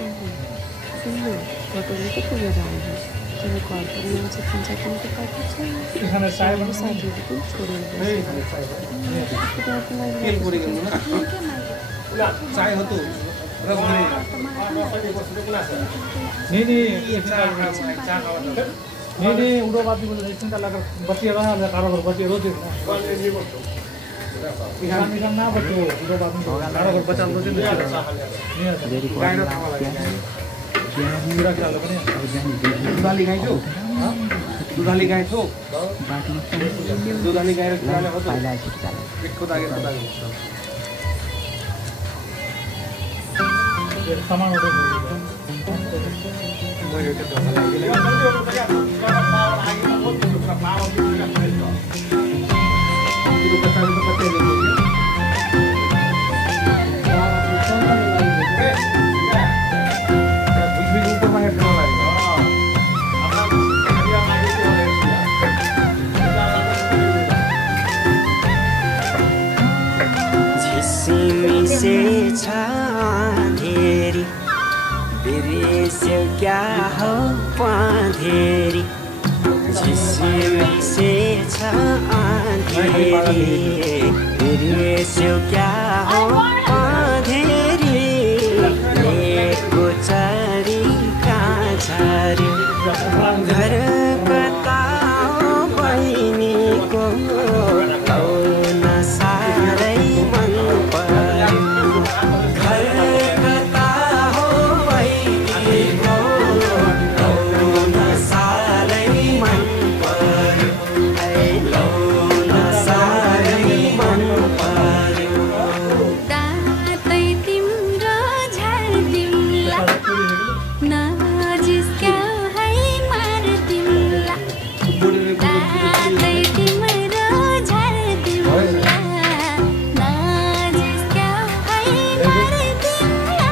सुन्नु होटल निकै पुगेर आयो तिमी घर पनि आउँछ तिन चार दिनको बाँकी छ साथीहरू पनि छोडेर नहीं उड़ो बात बोल रहे चिंता लगा बच्चे रहा है कारोबार बच्चे रोज इधर ना बच्चे उड़ो बात में कारोबार बच्चा रोज नहीं मेरा क्या लगा नहीं दुधाली गाय जो दुधाली गाय तो दुधाली गाय रखने वाले हो तो खुद आगे सामान ऑर्डर से छाधेरी बिरेस्यो क्या हो पाधेरी झिसिमी से छाधेरी बिरेस्यो क्या हो पाधेरी लेको चारी काछारी घर कता हो बहिनीको आउन साह्रै मन पर्यो घर कता हो बहिनीको आउन साह्रै मन पर्यो आउन साह्रै मन पर्यो दातै तिम्रो झर्दिउँला नजिस्क्या है मार्दिउँला दातै तिम्रो झर्दिउँला नजिस्क्या है मार्दिउँला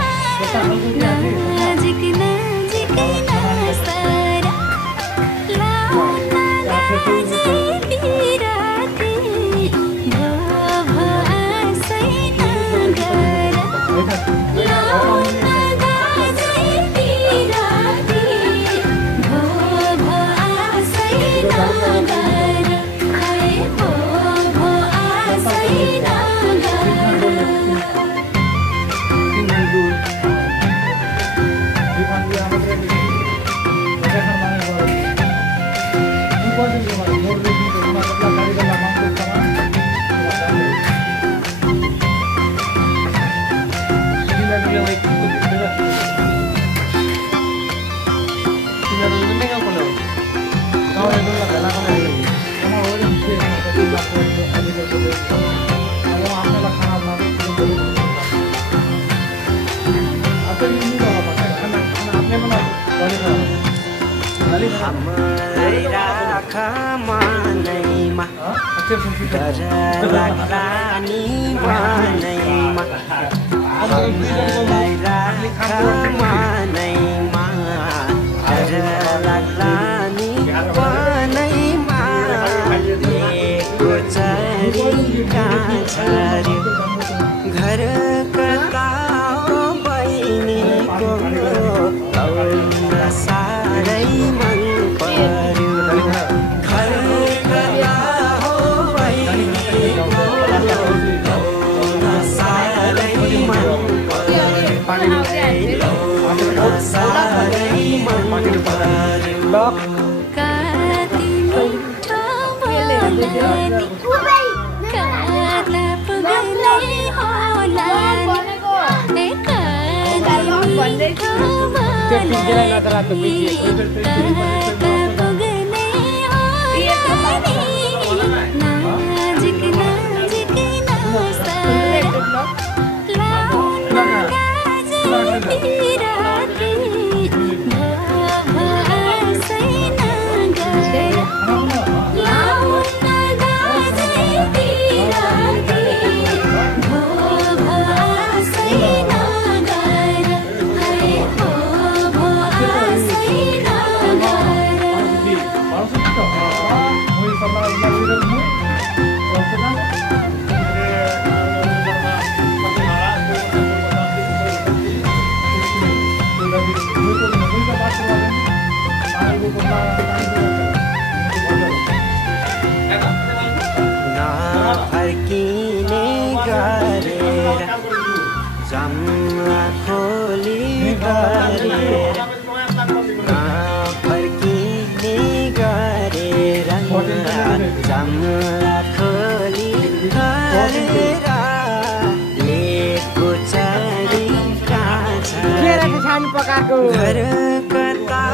नजिक नजिकै नसरा लाउन गाजे बिराती भो भो आसै नगर लाउन गाजे बिराती भो भो आसै नगर है भो भो आसै नगर हामीलाई राख मनैमा डर लाग्ला नि मनैमा हामीलाई राख मनैमा डर लाग्ला नि मनैमा लेको चरी काछारी घर कता हो बहिनीको आउन साह्रै मन पर्यो घर कता हो बहिनीको आउन साह्रै मन पर्यो आउन साह्रै मन पर्यो कति मिठो बोलनी कता पुग्दै होला नि कति मिठो बोलनी कता पुग्दै होला नि नजिक नजिकै नसरा लाउन गाजे बिराती भो भो आसै नगर लाउन गाजे बिराती भो भो आसै नगर है भो भो आसै नगर नफर्किने गरेर जम्मा खोली गरेर नफर्किने गरेर जम्मा खोली गरेर लेको चरी घर कता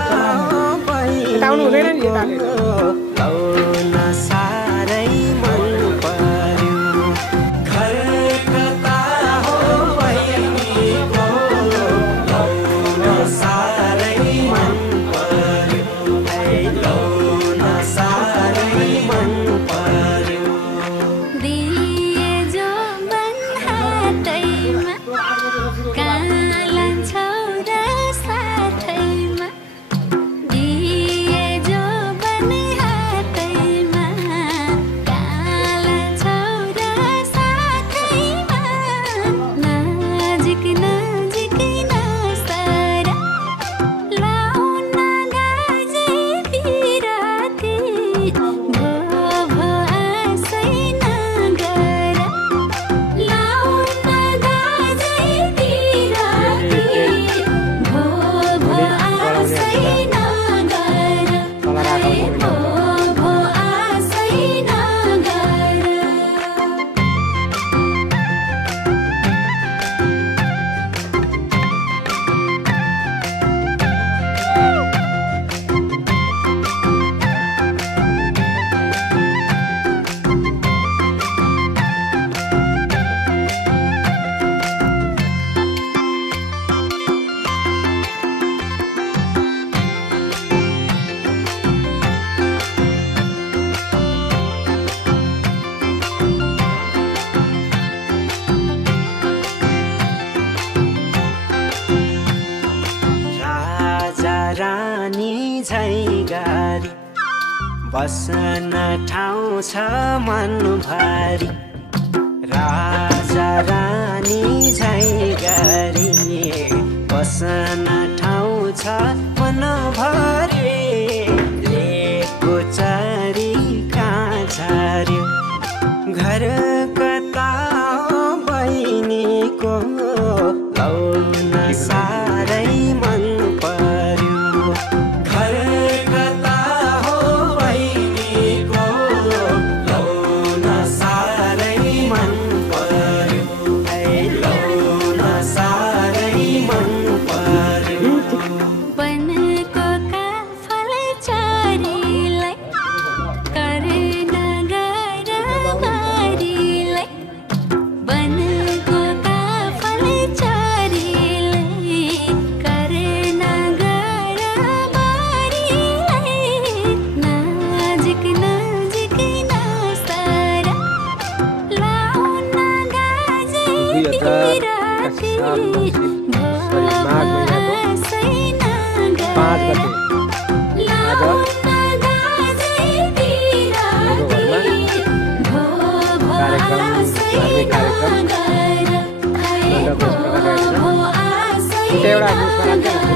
लाउन साह्रै मन पर्यो घर कता हो बहिनीको लाउन साह्रै मन पर्यो लाउन साह्रै मन पर्यो दिए जो मन हातैमा काला छौरा साथैमा दिए जो मन हातैमा काला छौरा साथैमा नजिक नजिक नसारा लाउन गाजे बिराती भो भो आसै नगर लाउन गाजे बिराती भो भो आसै नगर भो भो आसै नगर राजा रानी झै गारी बस्न ठाउँ छ मनभरि राजा रानी झै गारी बस्न ठाउँ छ मनभरि लेको चरी कहाँ झर्यो घर कता बहिनीको लाउन साह्रै मन पर्यो घर कता हो बहिनीको लाउन साह्रै मन पर्यो लाउन साह्रै मन पर्यो वनको काफल चरीलाई करेन गर मारीलाई वनको काफल चरीलाई करेन गर मारीलाई नजिक नजिक नसारा लाउन गाजे बिराती भो आसै नगर लाउन गाजे बिराती भो भो आसै नगर भो भो आसै नगर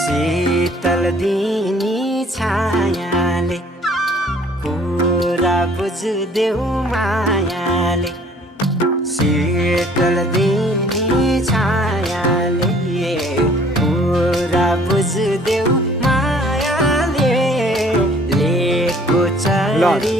शीतल दिनी छायाले कुरा बुझ्देऊ मायाले शीतल दिनी छायाले कुरा बुझ्देऊ मायाले लेको चरी